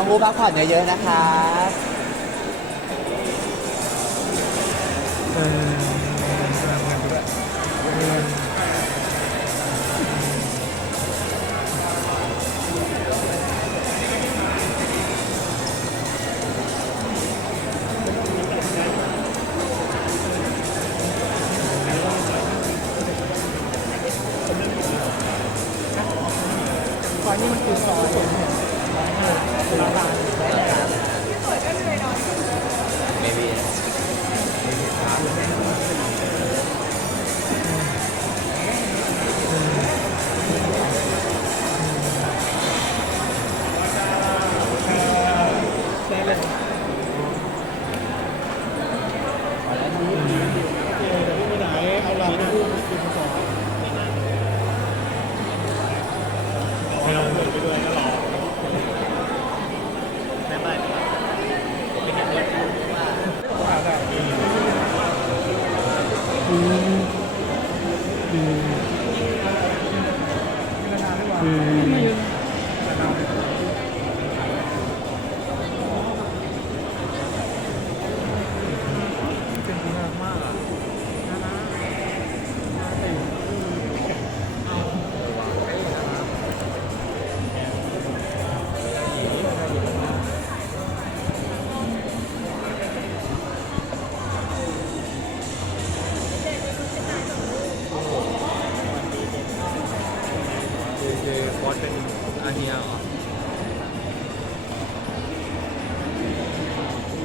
น้องอูพักผ่อนเยอะๆนะคะซอยนี้มันคือซอย บบ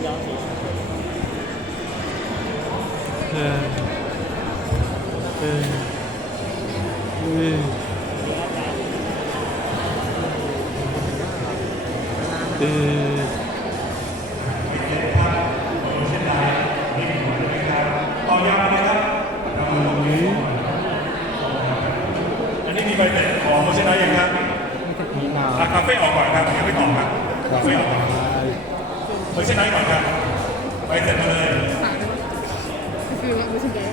เออเออเออเออต่อนครับอันนี้มีใบเสร็จของผู้ชนะยังครับมีนาอะคาเฟ่ออกก่อนครับยังไม่ตอบครับคาเฟ่ออกก่อน ผู้ชนะก่อนครับใบเสร็จมาเลย คือมือถื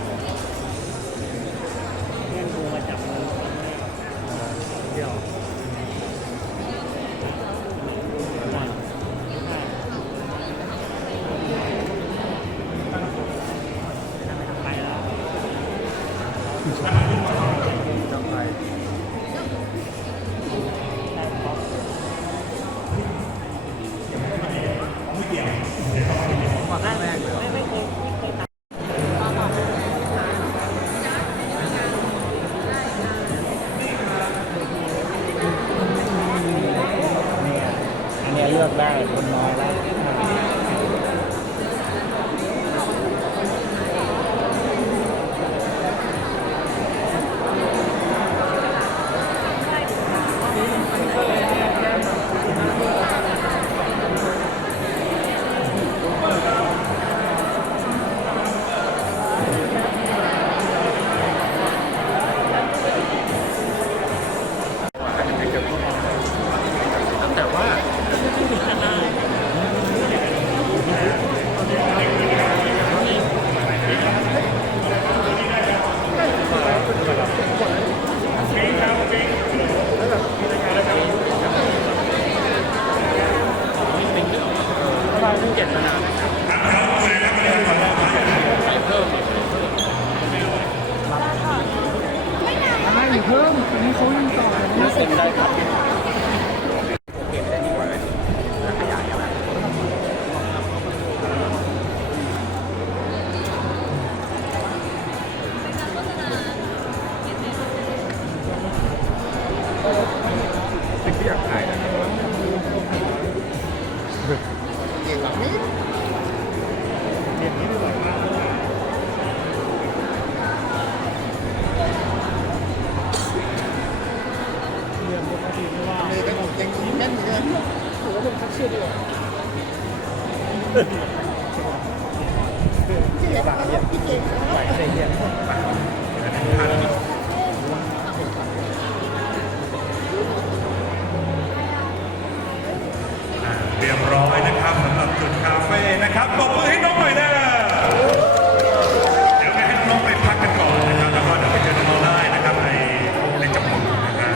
เรียบร้อยนะครับสำหรับจุดคาเฟ่นะครับปรบมือให้น้องหน่อยนะเดี๋ยวให้น้องไปพักกันก่อนนะครับแล้วก็เดี๋ยวไปเจอน้องได้นะครับในในจังหวัดนะครับ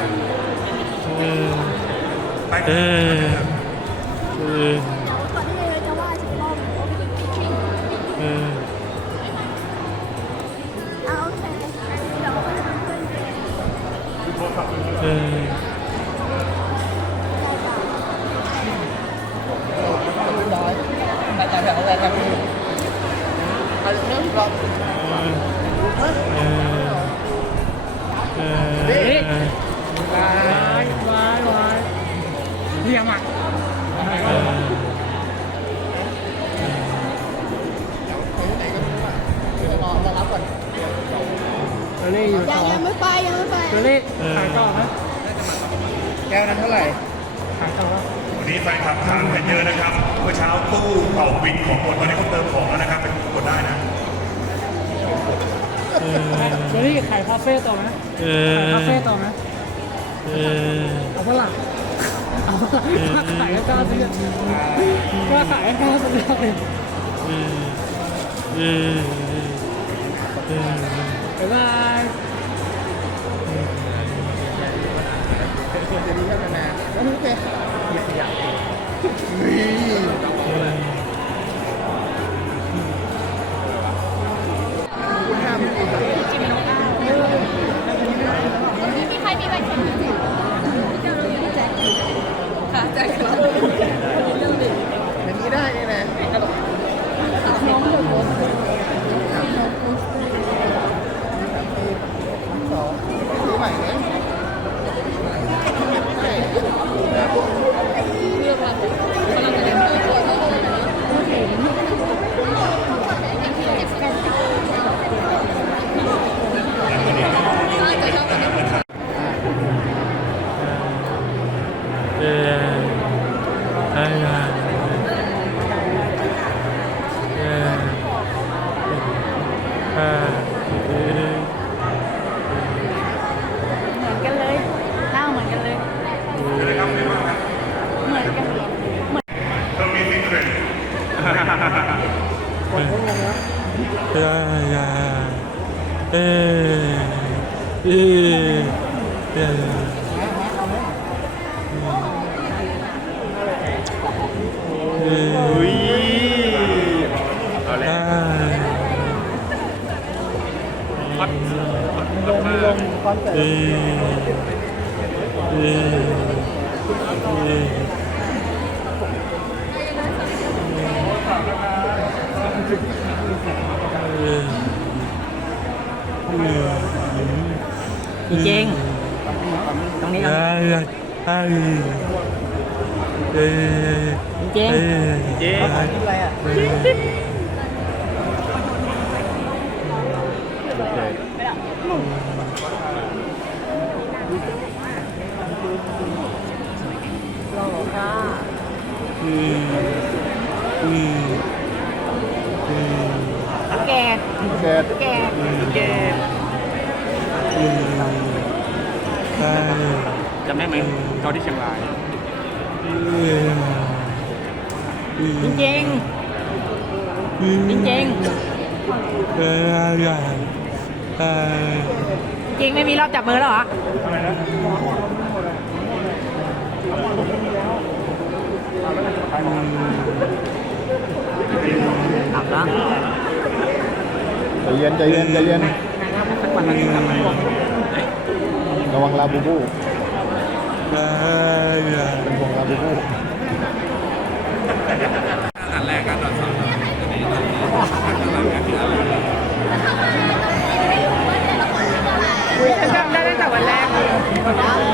เออไป เรียมอะเออรอรอรับก่อนเออรี่อยู่ยัต่งอยังไม่ไปยังไม่ไปเออรี่ขายต่อไหมแก้วนั้นเท่าไหร่ขายต่อไหมวันนี้แฟนคลับถามกันเยอะนะครับ เมื่อเช้าตู้เป่าบินของหมดตอนนี้เขาเติมของแล้วนะครับไปกดได้นะเออเชอรี่ขายคาเฟ่ต่อไหมเอขายอคาเฟ่ต่อไหมเออเอาเปล่าเอาเปะ ล่าขายก็กล้าซื้อกล้าขายก็กล้าซื้อเลยเออเออเออบ๊ายบายจะดีแค่นานแล้วมึงเคเออคุณ เออเออเออเออเออุ้ยเอาเอแล้วอฮอตฮอตลงลงคอนเสิร์ต จริงตรงนี้ตรงนี้จ ริงอะไรอะแกเสร็จแกจำได้ไหมตอนที่เชียงรายจริงจริงจริงจริงจริงไม่มีรอบจับมือแล้วเหรอหลับแล้วใจเย็นใจเย็นใจเย็น ระวังลาบูบูเป็นห่วงลาบูบูอันแรกกันตอนสองอันนี้ตอนนี้หลังจากที่เราฉันจำได้ตั้งแต่วันแรก